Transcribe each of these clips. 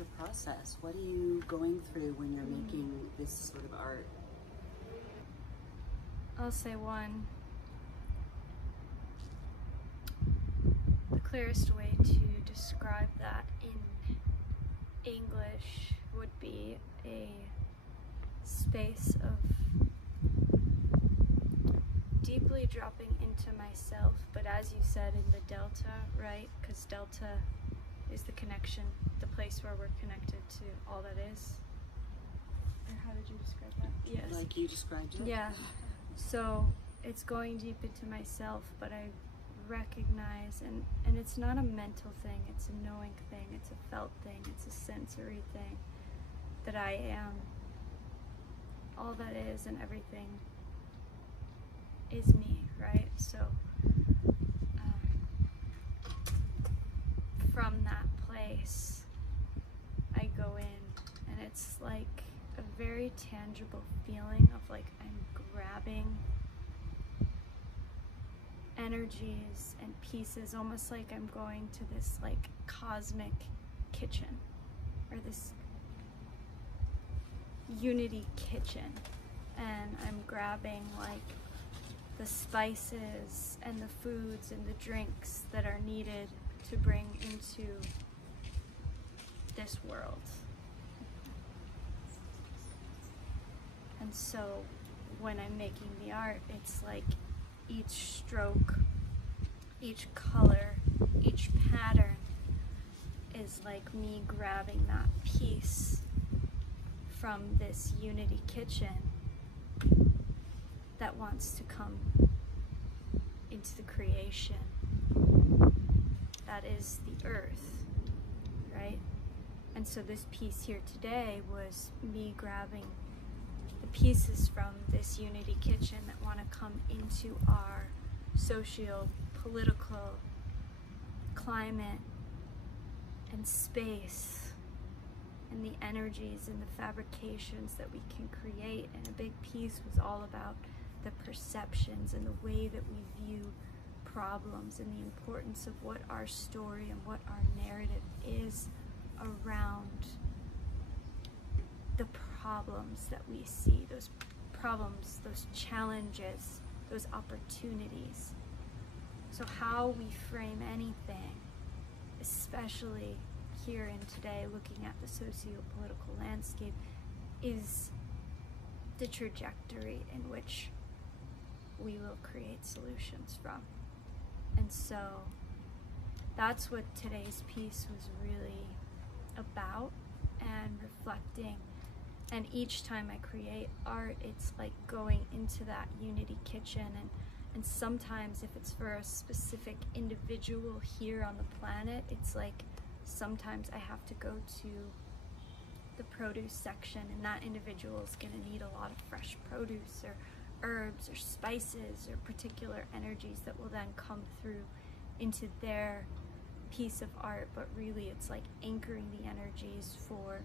your process? What are you going through when you're making this sort of art? I'll say one. The clearest way to describe that in English would be a space of deeply dropping into myself, but as you said, in the delta, right? Because delta is the connection, the place where we're connected to all that is. Or how did you describe that? Yes. Like you described it? Yeah. So it's going deep into myself, but I recognize, and it's not a mental thing, it's a knowing thing, it's a felt thing, it's a sensory thing, that I am all that is, and everything is me, right? So from that place I go in, and it's like a very tangible feeling of like I'm grabbing energies and pieces, almost like I'm going to this like cosmic kitchen, or this unity kitchen, and I'm grabbing like the spices and the foods and the drinks that are needed to bring into this world. And so when I'm making the art, it's like each stroke, each color, each pattern is like me grabbing that piece from this unity kitchen that wants to come into the creation that is the earth, right? And so this piece here today was me grabbing the pieces from this unity kitchen that want to come into our socio-political climate and space, and the energies and the fabrications that we can create. And a big piece was all about the perceptions and the way that we view problems, and the importance of what our story and what our narrative is around the problems that we see, those problems, those challenges, those opportunities. So how we frame anything, especially here in today, looking at the socio-political landscape, is the trajectory in which we will create solutions from. And so that's what today's piece was really about, and reflecting. And each time I create art, it's like going into that unity kitchen, and sometimes if it's for a specific individual here on the planet, it's like sometimes I have to go to the produce section, and that individual is going to need a lot of fresh produce or herbs or spices or particular energies that will then come through into their piece of art. But really it's like anchoring the energies for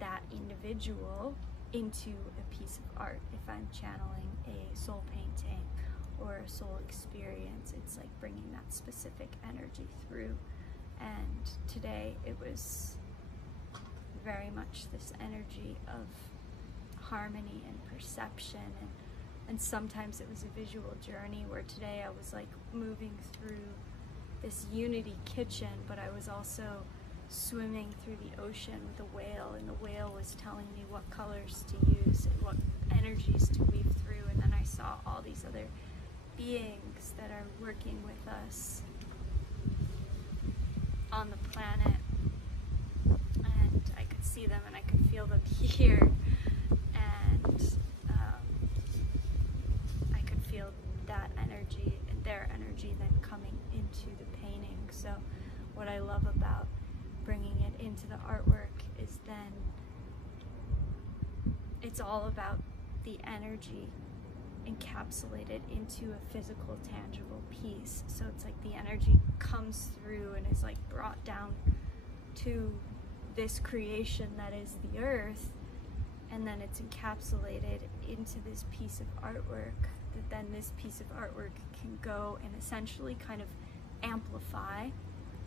that individual into a piece of art. If I'm channeling a soul painting or a soul experience, it's like bringing that specific energy through. And today it was very much this energy of harmony and perception, and sometimes it was a visual journey, where today I was like moving through this unity kitchen, but I was also swimming through the ocean with a whale, and the whale was telling me what colors to use and what energies to weave through. And then I saw all these other beings that are working with us on the planet, and I could see them and I could feel them here, and I could feel that energy, their energy, then coming into the painting. So what I love about bringing it into the artwork is then it's all about the energy encapsulated into a physical, tangible piece. So it's like the energy comes through and is like brought down to this creation that is the earth, and then it's encapsulated into this piece of artwork, that then this piece of artwork can go and essentially kind of amplify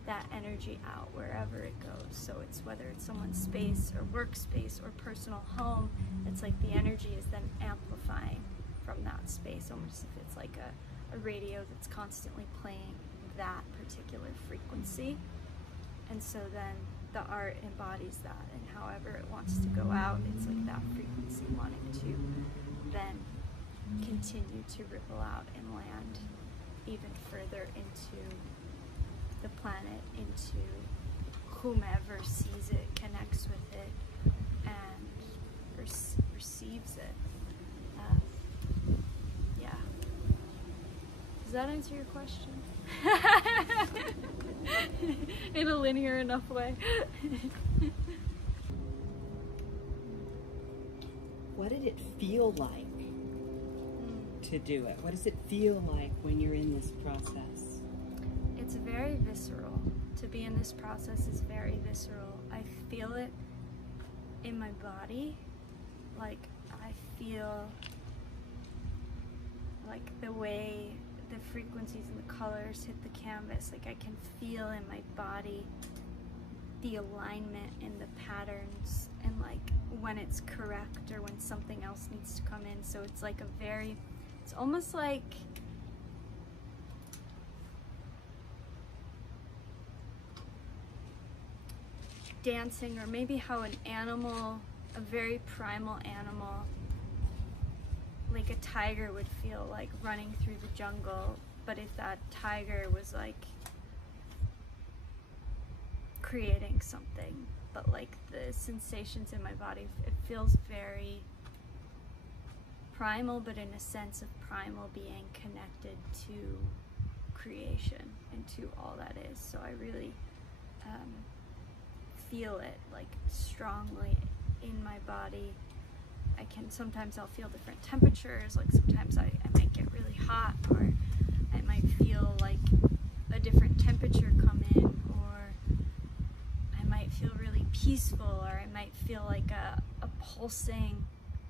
that energy out wherever it goes. So it's whether it's someone's space or workspace or personal home, it's like the energy is then amplifying from that space, almost if it's like a radio that's constantly playing that particular frequency. And so then the art embodies that, and however it wants to go out, it's like that frequency wanting to then continue to ripple out and land even further into the planet, into whomever sees it, connects with it, and receives it. Yeah. Does that answer your question? In a linear enough way. What did it feel like to do it? What does it feel like when you're in this process? It's very visceral. To be in this process is very visceral. I feel it in my body. Like, I feel like the way the frequencies and the colors hit the canvas. Like, I can feel in my body the alignment and the patterns, and like when it's correct or when something else needs to come in. So it's like it's almost like dancing, or maybe how an animal, a very primal animal, like a tiger would feel like running through the jungle, but if that tiger was like creating something, but like the sensations in my body, it feels very primal, but in a sense of primal being connected to creation and to all that is. So I really feel it like strongly in my body. Sometimes I'll feel different temperatures, like sometimes I might get really hot, or I might feel like a different temperature come in, or I might feel really peaceful, or I might feel like a pulsing,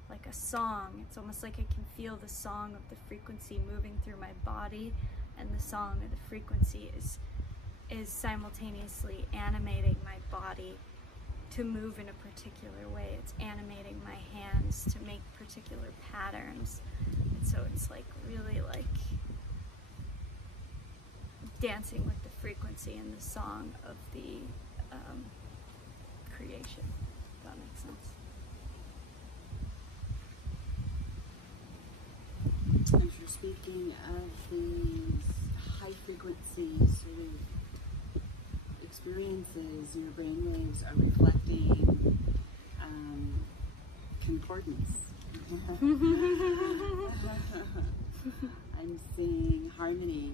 like a song. It's almost like I can feel the song of the frequency moving through my body, and the song of the frequency is simultaneously animating my body to move in a particular way. It's animating my hands to make particular patterns. And so it's like really like dancing with the frequency and the song of the creation, if that makes sense. As you're speaking of these high frequency sort of experiences, your brainwaves are reflecting concordance. I'm seeing harmony